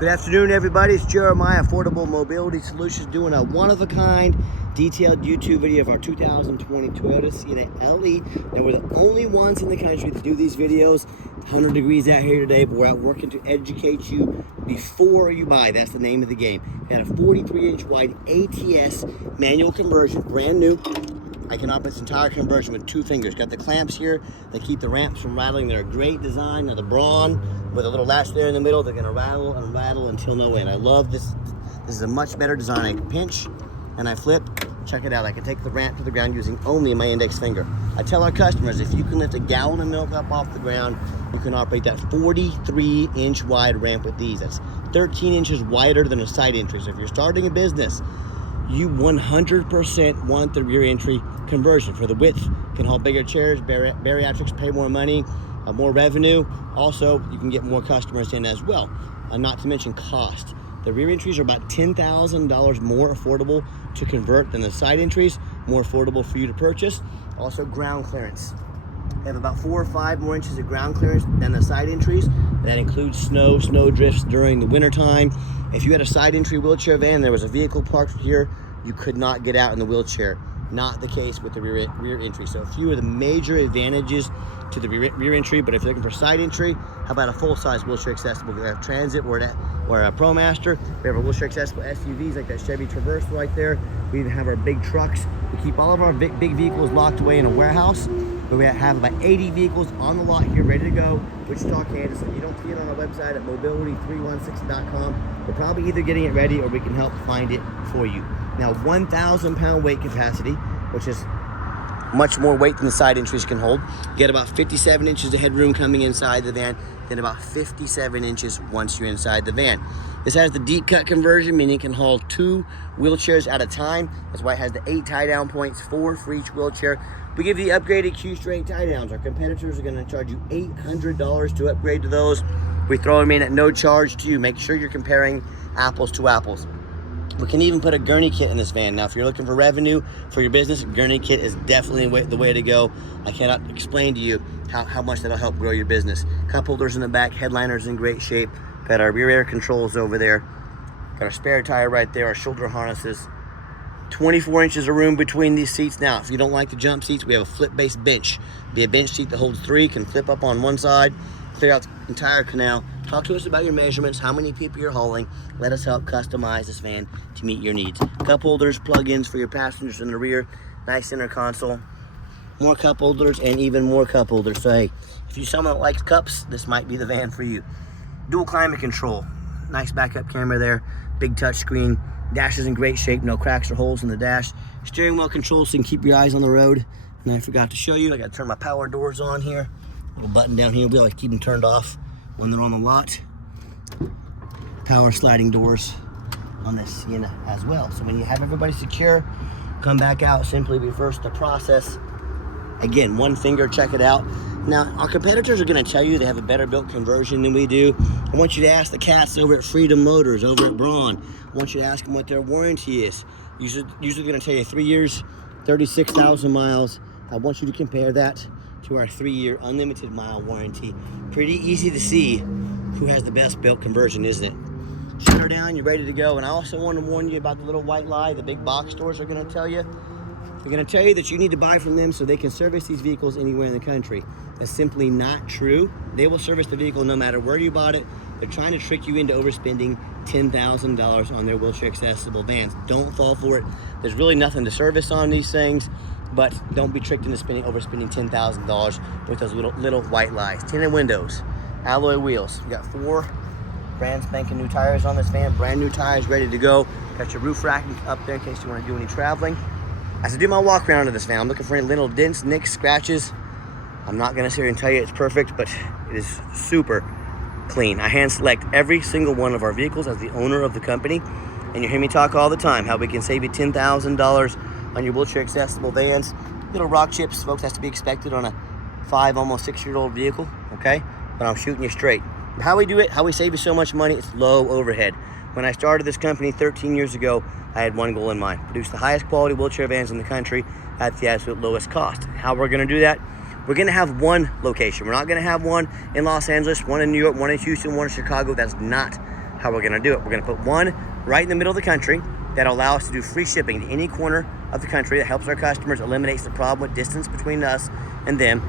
Good afternoon, everybody. It's Jeremiah, Affordable Mobility Solutions, doing a one-of-a-kind detailed YouTube video of our 2020 Toyota Sienna LE. Now, we're the only ones in the country to do these videos. 100 degrees out here today, but we're out working to educate you before you buy. That's the name of the game. And a 43-inch wide ATS manual conversion, brand new. I can operate this entire conversion with 2 fingers. Got the clamps here that keep the ramps from rattling. They're a great design. Now the Braun with a little latch there in the middle, they're gonna rattle and rattle until no end. I love this. This is a much better design. I can pinch and I flip. Check it out. I can take the ramp to the ground using only my index finger. I tell our customers, if you can lift a gallon of milk up off the ground, you can operate that 43-inch wide ramp with these. That's 13 inches wider than a side entry. So if you're starting a business, you 100% want the rear entry conversion. For the width, can hold bigger chairs, bariatrics pay more money, more revenue. Also, you can get more customers in as well. Not to mention cost. The rear entries are about $10,000 more affordable to convert than the side entries, more affordable for you to purchase. Also, ground clearance. They have about 4 or 5 more inches of ground clearance than the side entries. That includes snow drifts during the winter time. If you had a side entry wheelchair van and there was a vehicle parked here, you could not get out in the wheelchair. Not the case with the rear entry. So a few of the major advantages to the rear entry, but if you're looking for side entry, how about a full-size wheelchair accessible? We have Transit or a ProMaster. We have our wheelchair accessible SUVs like that Chevy Traverse right there. We even have our big trucks. We keep all of our big vehicles locked away in a warehouse, but we have about 80 vehicles on the lot here ready to go, Wichita, Kansas. So you don't see it on our website at mobility316.com. We're probably either getting it ready or we can help find it for you. Now, 1,000-pound weight capacity, which is much more weight than the side entries can hold. You get about 57 inches of headroom coming inside the van, then about 57 inches once you're inside the van. This has the deep cut conversion, meaning it can hold 2 wheelchairs at a time. That's why it has the 8 tie down points, 4 for each wheelchair. We give you the upgraded Q-strength tie downs. Our competitors are gonna charge you $800 to upgrade to those. We throw them in at no charge to you. Make sure you're comparing apples to apples. We can even put a gurney kit in this van. Now, if you're looking for revenue for your business, a gurney kit is definitely the way to go. I cannot explain to you how much that'll help grow your business. Cup holders in the back, headliner's in great shape. Got our rear air controls over there. Got our spare tire right there, our shoulder harnesses. 24 inches of room between these seats. Now, if you don't like the jump seats, we have a flip-based bench. Be a bench seat that holds 3, can flip up on one side, clear out the entire canal. Talk to us about your measurements, how many people you're hauling. Let us help customize this van to meet your needs. Cup holders, plug-ins for your passengers in the rear, nice center console, more cup holders, and even more cup holders. So hey, if you're someone that likes cups, this might be the van for you. Dual climate control, nice backup camera there, big touch screen. Dash is in great shape, no cracks or holes in the dash. Steering wheel control so you can keep your eyes on the road. And I forgot to show you, I gotta turn my power doors on here. Little button down here, we always keep them turned off when they're on the lot. Power sliding doors on this Sienna as well. So when you have everybody secure, come back out, simply reverse the process. Again, 1 finger, check it out. Now, our competitors are gonna tell you they have a better built conversion than we do. I want you to ask the cats over at Freedom Motors, over at Braun. I want you to ask them what their warranty is. Usually gonna tell you 3 years, 36,000 miles. I want you to compare that to our 3-year unlimited mile warranty. Pretty easy to see who has the best built conversion, isn't it? Shut her down, you're ready to go. And I also want to warn you about the little white lie the big box stores are gonna tell you. They're gonna tell you that you need to buy from them so they can service these vehicles anywhere in the country. That's simply not true. They will service the vehicle no matter where you bought it. They're trying to trick you into overspending $10,000 on their wheelchair accessible vans. Don't fall for it. There's really nothing to service on these things, but don't be tricked into overspending $10,000 with those little white lies. Tinted windows, alloy wheels. We got 4 brand spanking new tires on this van. Brand new tires ready to go. Got your roof rack up there in case you want to do any traveling. As I do my walk around of this van, I'm looking for any little dents, nicks, scratches. I'm not gonna sit here and tell you it's perfect, but it is super clean. I hand select every single one of our vehicles as the owner of the company. And you hear me talk all the time how we can save you $10,000 on your wheelchair accessible vans. Little rock chips, folks, has to be expected on a 5, almost 6-year-old vehicle, okay? But I'm shooting you straight. How we do it, how we save you so much money, it's low overhead. When I started this company 13 years ago, I had one goal in mind: produce the highest quality wheelchair vans in the country at the absolute lowest cost. How we're gonna do that? We're gonna have one location. We're not gonna have one in Los Angeles, one in New York, one in Houston, one in Chicago. That's not how we're gonna do it. We're gonna put one right in the middle of the country that'll allow us to do free shipping to any corner of the country. That helps our customers, eliminates the problem with distance between us and them.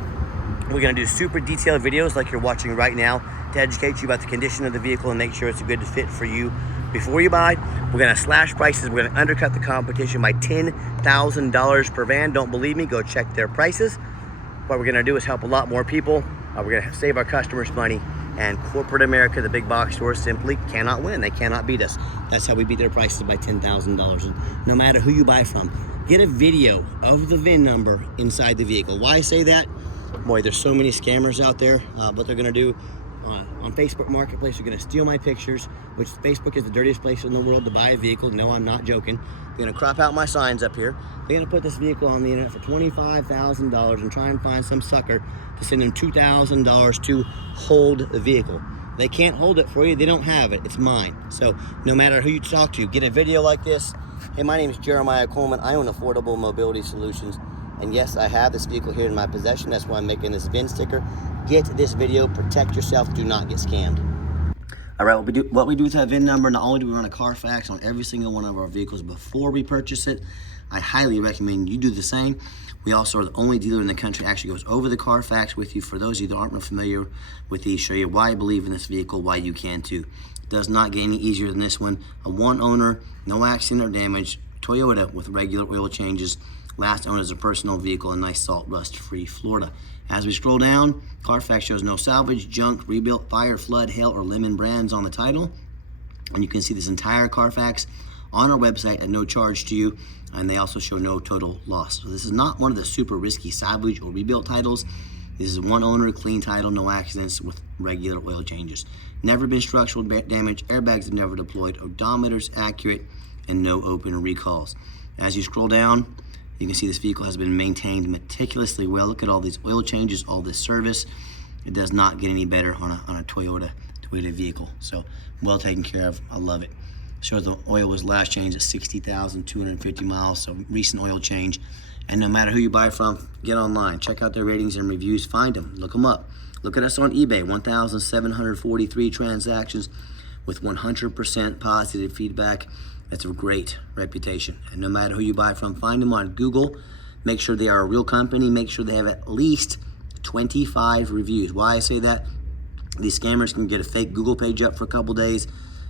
We're gonna do super detailed videos like you're watching right now to educate you about the condition of the vehicle and make sure it's a good fit for you before you buy. We're gonna slash prices. We're gonna undercut the competition by $10,000 per van. Don't believe me? Go check their prices. What we're gonna do is help a lot more people. We're gonna save our customers money. And corporate America, the big box stores, simply cannot win. They cannot beat us. That's how we beat their prices by $10,000. And no matter who you buy from, get a video of the VIN number inside the vehicle. Why I say that? Boy, there's so many scammers out there. What they're gonna do on Facebook Marketplace, they're gonna steal my pictures, which Facebook is the dirtiest place in the world to buy a vehicle. No, I'm not joking. They're gonna crop out my signs up here. They're gonna put this vehicle on the internet for $25,000 and try and find some sucker to send them $2,000 to hold the vehicle. They can't hold it for you. They don't have it. It's mine. So no matter who you talk to, get a video like this. Hey, my name is Jeremiah Coleman. I own Affordable Mobility Solutions. And yes, I have this vehicle here in my possession. That's why I'm making this VIN sticker. Get this video, protect yourself, do not get scammed. All right, what we do with that VIN number, not only do we run a Carfax on every single one of our vehicles before we purchase it, I highly recommend you do the same. We also are the only dealer in the country that actually goes over the Carfax with you. For those of you that aren't familiar with these, show you why I believe in this vehicle, why you can too. It does not get any easier than this one. A one owner, no accident or damage, Toyota with regular oil changes. Last owned as a personal vehicle in nice salt rust free Florida. As we scroll down, Carfax shows no salvage, junk, rebuilt, fire, flood, hail, or lemon brands on the title. And you can see this entire Carfax on our website at no charge to you. And they also show no total loss. So this is not one of the super risky salvage or rebuilt titles. This is one owner, clean title, no accidents with regular oil changes. Never been structural damage, airbags have never deployed, odometer's accurate, and no open recalls. As you scroll down, you can see this vehicle has been maintained meticulously well. Look at all these oil changes, all this service. It does not get any better on a Toyota vehicle. So well taken care of. I love it. Shows the oil was last changed at 60,250 miles. So recent oil change. And no matter who you buy from, get online. Check out their ratings and reviews. Find them. Look them up. Look at us on eBay. 1,743 transactions with 100% positive feedback. That's a great reputation. And no matter who you buy from, find them on Google. Make sure they are a real company. Make sure they have at least 25 reviews. Why I say that? These scammers can get a fake Google page up for a couple days,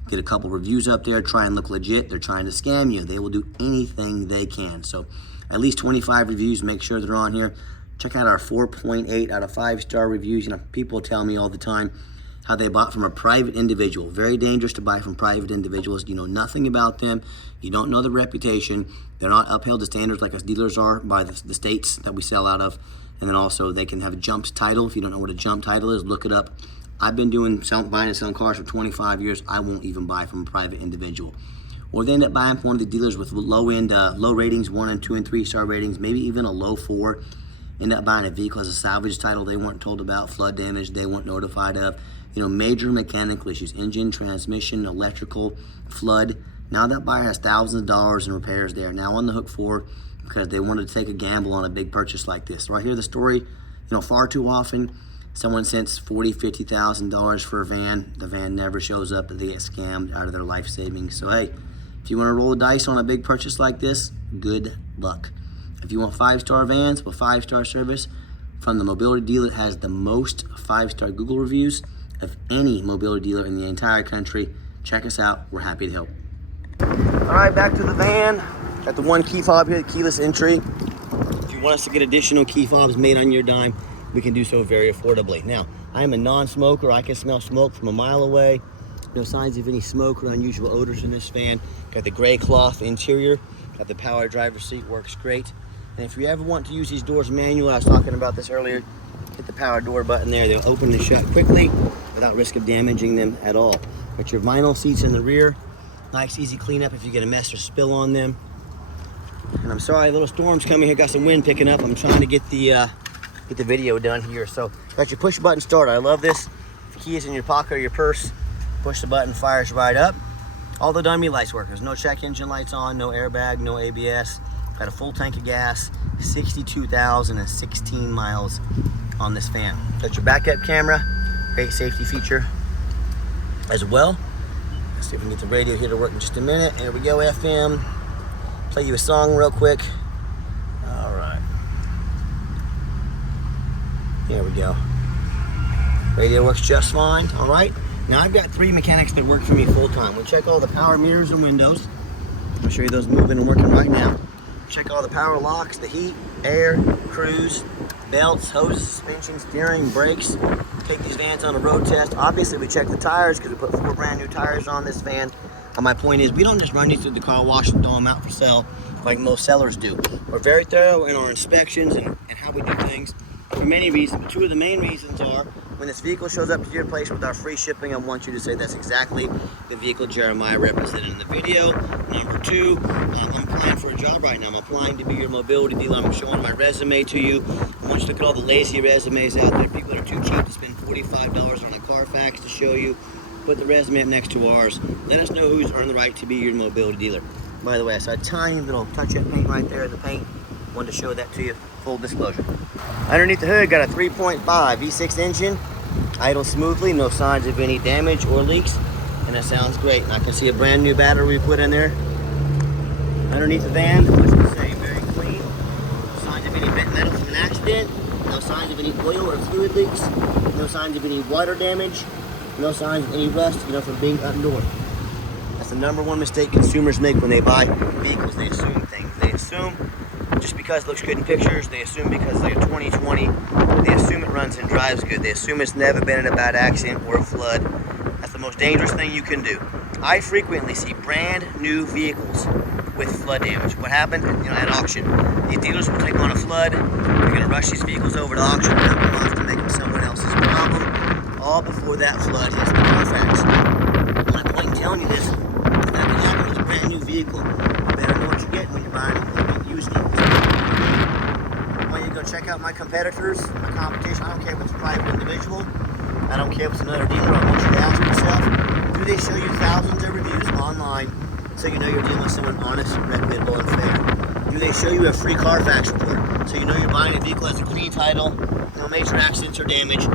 get a couple reviews up there, try and look legit. They're trying to scam you. They will do anything they can. So at least 25 reviews, make sure they're on here. Check out our 4.8 out of 5-star reviews. You know, people tell me all the time how they bought from a private individual. Very dangerous to buy from private individuals. You know nothing about them. You don't know the reputation. They're not upheld to standards like us dealers are by the states that we sell out of. And then also they can have a jumped title. If you don't know what a jump title is, look it up. I've been buying and selling cars for 25 years. I won't even buy from a private individual. Or they end up buying from one of the dealers with low ratings, 1 and 2 and 3-star ratings, maybe even a low 4. End up buying a vehicle as a salvage title they weren't told about, flood damage they weren't notified of. You know, major mechanical issues, engine, transmission, electrical, flood. Now that buyer has thousands of dollars in repairs they're now on the hook for because they wanted to take a gamble on a big purchase like this. Right here, the story, you know, far too often, someone sends $40,000, $50,000 for a van. The van never shows up. They get scammed out of their life savings. So, hey, if you want to roll the dice on a big purchase like this, good luck. If you want 5-star vans with 5-star service from the mobility dealer that has the most 5-star Google reviews of any mobility dealer in the entire country, check us out. We're happy to help. All right, back to the van. Got the one key fob here, keyless entry. If you want us to get additional key fobs made on your dime, we can do so very affordably. Now, I'm a non-smoker. I can smell smoke from a mile away. No signs of any smoke or unusual odors in this van. Got the gray cloth interior. Got the power driver's seat, works great. And if you ever want to use these doors manual, I was talking about this earlier, hit the power door button there. They'll open and shut quickly without risk of damaging them at all. Got your vinyl seats in the rear. Nice, easy cleanup if you get a mess or spill on them. And I'm sorry, a little storm's coming here. Got some wind picking up. I'm trying to get the video done here. So got your push button start. I love this. The key is in your pocket or your purse. Push the button, fires right up. All the dummy lights work. There's no check engine lights on, no airbag, no ABS. Got a full tank of gas, 62,016 miles on this van. Got your backup camera, great safety feature as well. Let's see if we can get the radio here to work in just a minute. There we go, FM. Play you a song real quick. All right. There we go. Radio works just fine. All right. Now I've got 3 mechanics that work for me full time. We check all the power mirrors and windows. I'll show you those moving and working right now. Check all the power locks, the heat, air, cruise, belts, hoses, suspension, steering, brakes. Take these vans on a road test. Obviously we check the tires because we put 4 brand new tires on this van. And my point is, we don't just run these through the car wash and throw them out for sale like most sellers do. We're very thorough in our inspections and how we do things for many reasons. But 2 of the main reasons are, when this vehicle shows up to your place with our free shipping, I want you to say that's exactly the vehicle Jeremiah represented in the video. Number 2, I'm applying for a job right now. I'm applying to be your mobility dealer. I'm showing my resume to you. I want you to look at all the lazy resumes out there. People that are too cheap to spend $45 on a Carfax to show you. Put the resume up next to ours. Let us know who's earned the right to be your mobility dealer. By the way, I saw a tiny little touch-up paint right there, the paint. Wanted to show that to you, full disclosure. Underneath the hood, got a 3.5 V6 engine. Idle smoothly, no signs of any damage or leaks, and that sounds great. And I can see a brand new battery we put in there. Underneath the van, what's it say? Very clean. No signs of any bent metal from an accident. No signs of any oil or fluid leaks. No signs of any water damage. No signs of any rust, from being up north. That's the #1 mistake consumers make when they buy vehicles. They assume things. They assume just because it looks good in pictures, they assume because it's like a 2020, they assume it runs and drives good. They assume it's never been in a bad accident or a flood. That's the most dangerous thing you can do. I frequently see brand new vehicles with flood damage. What happened? At auction. These dealers will take on a flood. They're going to rush these vehicles over to auction, dump them off to make them someone else's problem, all before that flood hits the Carfax. My point in telling you this, if that can happen with a brand new vehicle, you better know what you're getting when you're buying a used vehicle. I want you to go check out my competitors, my competition. I don't care if it's a private individual. I don't care if it's another dealer. I want you to ask yourself, do they show you thousands of reviews online so you know you're dealing with someone honest, reputable, and fair? Do they show you a free Carfax report so you know you're buying a vehicle that has a clean title, no major accidents or damage,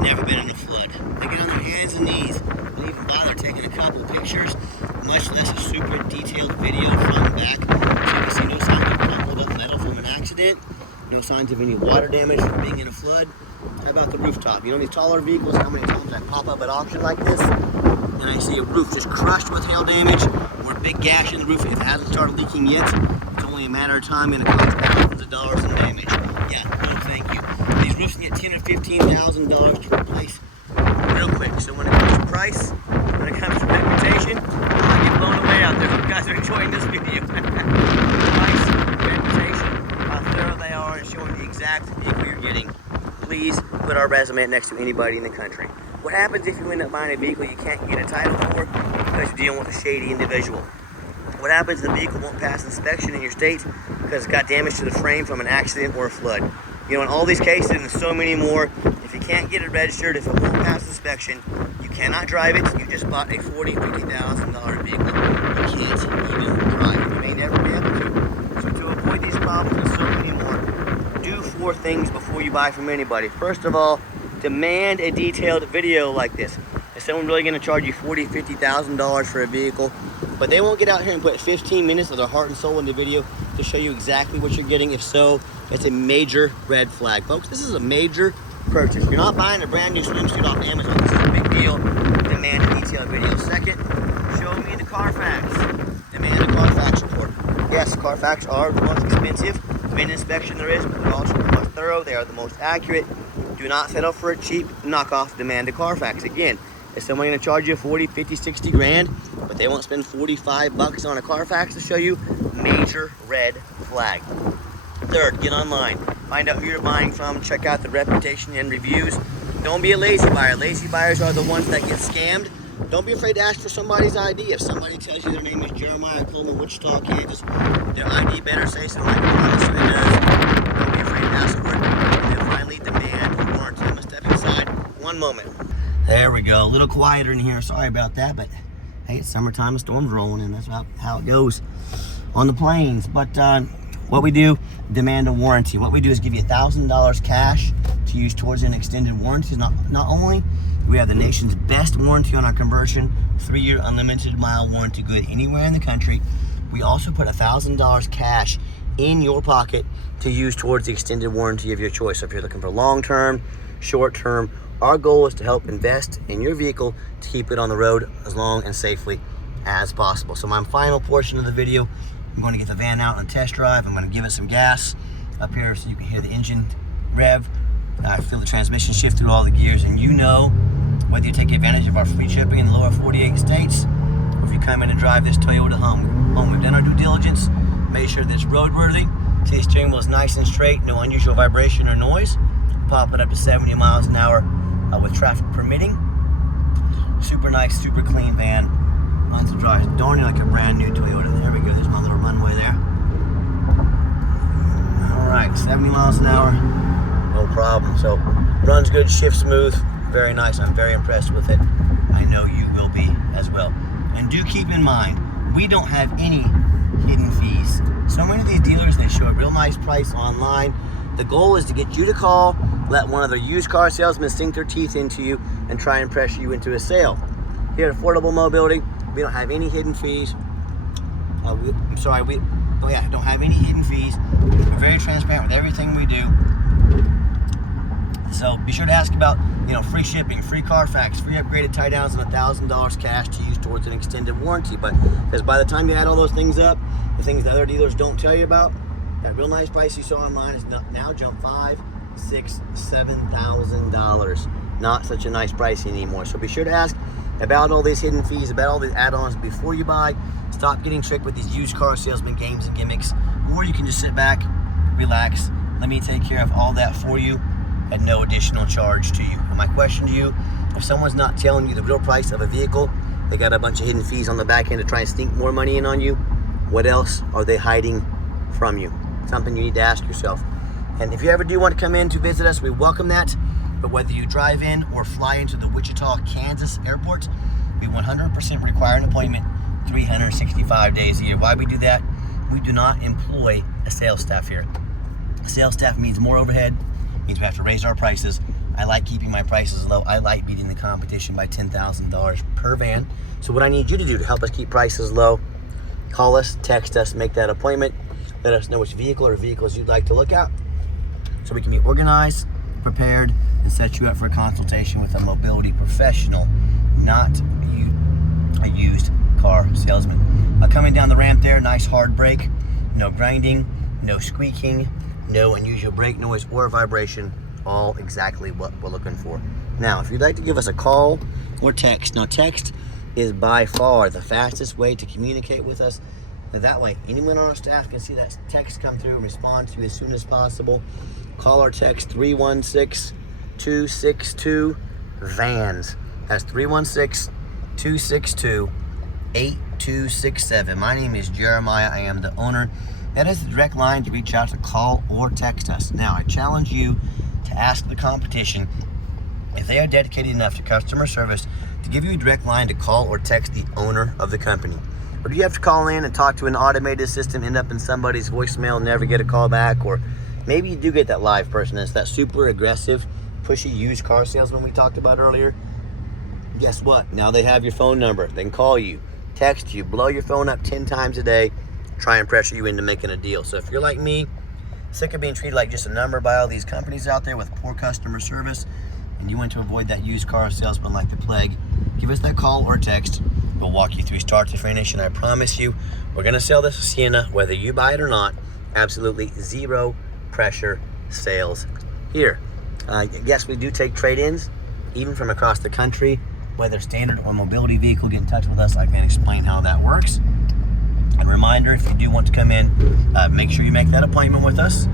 never been in a flood? They get on their hands and knees and even bother taking a couple of pictures, much less a super detailed video front and back, so you can see no signs of crumpled up metal from an accident, no signs of any water damage from being in a flood. How about the rooftop? These taller vehicles, how many times I pop up at auction like this and I see a roof just crushed with hail damage or a big gash in the roof. If it hasn't started leaking yet, it's only a matter of time and it costs thousands of dollars in damage. Yeah, no thank you. These roofs get $10,000 or $15,000 to replace real quick. So when it comes to price, when it comes to reputation, I get blown away out there. Hope you guys are enjoying this video. Price, reputation, how thorough they are, and showing the exact vehicle you're getting. Please put our resume next to anybody in the country. What happens if you end up buying a vehicle you can't get a title for because you're dealing with a shady individual? What happens if the vehicle won't pass inspection in your state because it's got damage to the frame from an accident or a flood? In all these cases, and there's so many more, if you can't get it registered, if it won't pass inspection, you cannot drive it. You just bought a $40,000, $50,000 vehicle. You can't even drive it. You may never be able to. So to avoid these problems and so many more, do 4 things before you buy from anybody. First of all, demand a detailed video like this. Is someone really going to charge you $40,000, $50,000 for a vehicle? But they won't get out here and put 15 minutes of their heart and soul into video to show you exactly what you're getting. If so, it's a major red flag. Folks, this is a major purchase. You're not buying a brand new swimsuit off Amazon. This is a big deal. Demand a detailed video. Second, show me the Carfax. Demand a Carfax report. Yes, Carfax are the most expensive VIN inspection there is, but they're also the most thorough. They are the most accurate. Do not settle for a cheap knockoff. Demand a Carfax. Again, is someone going to charge you 40, 50, 60 grand, but they won't spend 45 bucks on a Carfax to show you? Major red flag. Third, get online. Find out who you're buying from. Check out the reputation and reviews. Don't be a lazy buyer. Lazy buyers are the ones that get scammed. Don't be afraid to ask for somebody's ID. If somebody tells you their name is Jeremiah Coleman, Wichita, Kansas, their ID better say something like promise you it does. Don't be afraid to ask for it. And then finally, demand warranty. I'm going to step inside. One moment. There we go. A little quieter in here. Sorry about that, but hey, it's summertime. The storm's rolling in. That's how it goes on the plains. But what we do, demand a warranty. What we do is give you $1,000 cash to use towards an extended warranty. Not only We have the nation's best warranty on our conversion, 3-year unlimited mile warranty, good anywhere in the country. We also put $1,000 cash in your pocket to use towards the extended warranty of your choice. So if you're looking for long-term, short-term, our goal is to help invest in your vehicle to keep it on the road as long and safely as possible. So my final portion of the video, I'm going to get the van out on a test drive. I'm going to give it some gas up here so you can hear the engine rev. I feel the transmission shift through all the gears, and you know, whether you take advantage of our free shipping in the lower 48 states, or if you come in and drive this Toyota home. We've done our due diligence, made sure that it's roadworthy. See, the steering wheel is nice and straight, no unusual vibration or noise. Pop it up to 70 miles an hour with traffic permitting. Super nice, super clean van. Runs and drives darn like a brand new Toyota. There we go, there's my little runway there. All right, 70 miles an hour, no problem. So runs good, shifts smooth, very nice. I'm very impressed with it. I know you will be as well. And do keep in mind, we don't have any hidden fees. So many of these dealers, they show a real nice price online. The goal is to get you to call, let one of their used car salesmen sink their teeth into you and try and pressure you into a sale. Here at Affordable Mobility, we don't have any hidden fees. We don't have any hidden fees. We're very transparent with everything we do. So be sure to ask about, free shipping, free Carfax, free upgraded tie downs, and $1,000 cash to use towards an extended warranty. But because by the time you add all those things up, the things that other dealers don't tell you about, that real nice price you saw online is now jumped $5,000, $6,000, $7,000. Not such a nice price anymore. So be sure to ask about all these hidden fees, about all these add-ons before you buy. Stop getting tricked with these used car salesman games and gimmicks. Or you can just sit back, relax, let me take care of all that for you at no additional charge to you. And my question to you, if someone's not telling you the real price of a vehicle, they got a bunch of hidden fees on the back end to try and sneak more money in on you, what else are they hiding from you? Something you need to ask yourself. And if you ever do want to come in to visit us, we welcome that. But whether you drive in or fly into the Wichita, Kansas airport, we 100% require an appointment 365 days a year. Why we do that? We do not employ a sales staff here. Sales staff means more overhead, means we have to raise our prices. I like keeping my prices low. I like beating the competition by $10,000 per van. So what I need you to do to help us keep prices low, call us, text us, make that appointment. Let us know which vehicle or vehicles you'd like to look at so we can be organized, prepared, and set you up for a consultation with a mobility professional, not a used car salesman. Coming down the ramp there, nice hard brake, no grinding, no squeaking, no unusual brake noise or vibration, all exactly what we're looking for. Now, if you'd like to give us a call or text, now text is by far the fastest way to communicate with us. And that way, anyone on our staff can see that text come through and respond to you as soon as possible. Call or text 316-262-VANS. That's 316-262-8267. My name is Jeremiah. I am the owner. That is the direct line to reach out to call or text us. Now, I challenge you to ask the competition if they are dedicated enough to customer service to give you a direct line to call or text the owner of the company. Or do you have to call in and talk to an automated system, end up in somebody's voicemail, never get a call back? Or maybe you do get that live person. It's that super aggressive, pushy used car salesman we talked about earlier. Guess what? Now they have your phone number. They can call you, text you, blow your phone up 10 times a day, try and pressure you into making a deal. So if you're like me, sick of being treated like just a number by all these companies out there with poor customer service, and you want to avoid that used car salesman like the plague, give us that call or text. We'll walk you through start to finish, and I promise you, we're going to sell this Sienna, whether you buy it or not. Absolutely zero pressure sales here. Yes, we do take trade-ins, even from across the country. Whether standard or mobility vehicle, get in touch with us. I can explain how that works. And reminder, if you do want to come in, make sure you make that appointment with us.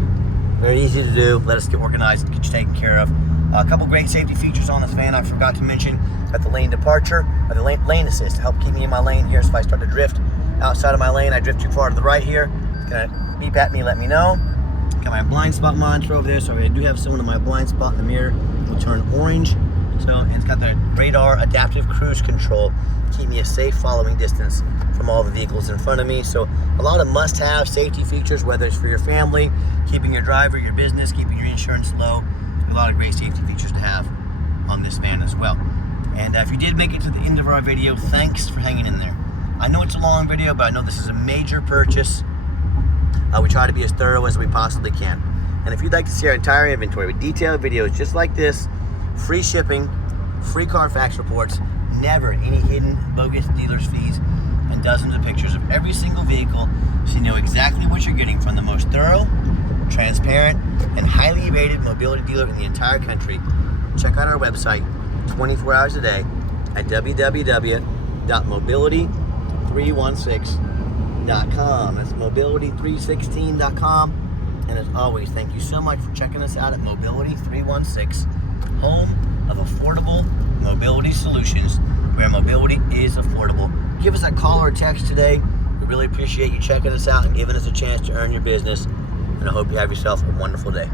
Very easy to do. Let us get organized and get you taken care of. A couple great safety features on this van I forgot to mention. Got the lane departure, or the lane assist to help keep me in my lane here. So if I start to drift outside of my lane, I drift too far to the right here, it's gonna beep at me, let me know. Got my blind spot monitor over there, so I do have someone in my blind spot in the mirror will turn orange. So, and it's got the radar adaptive cruise control, keep me a safe following distance from all the vehicles in front of me. So a lot of must-have safety features, whether it's for your family, keeping your driver, your business, keeping your insurance low. A lot of great safety features to have on this van as well. And if you did make it to the end of our video, thanks for hanging in there. I know it's a long video, but I know this is a major purchase. We try to be as thorough as we possibly can. And if you'd like to see our entire inventory with detailed videos just like this, free shipping, free Carfax reports, never any hidden bogus dealer's fees, and dozens of pictures of every single vehicle so you know exactly what you're getting from the most thorough, transparent, and highly rated mobility dealer in the entire country, check out our website 24 hours a day at www.mobility316.com. That's mobility316.com. And as always, thank you so much for checking us out at Mobility 316, home of affordable mobility solutions, where mobility is affordable. Give us a call or a text today. We really appreciate you checking us out and giving us a chance to earn your business. And I hope you have yourself a wonderful day.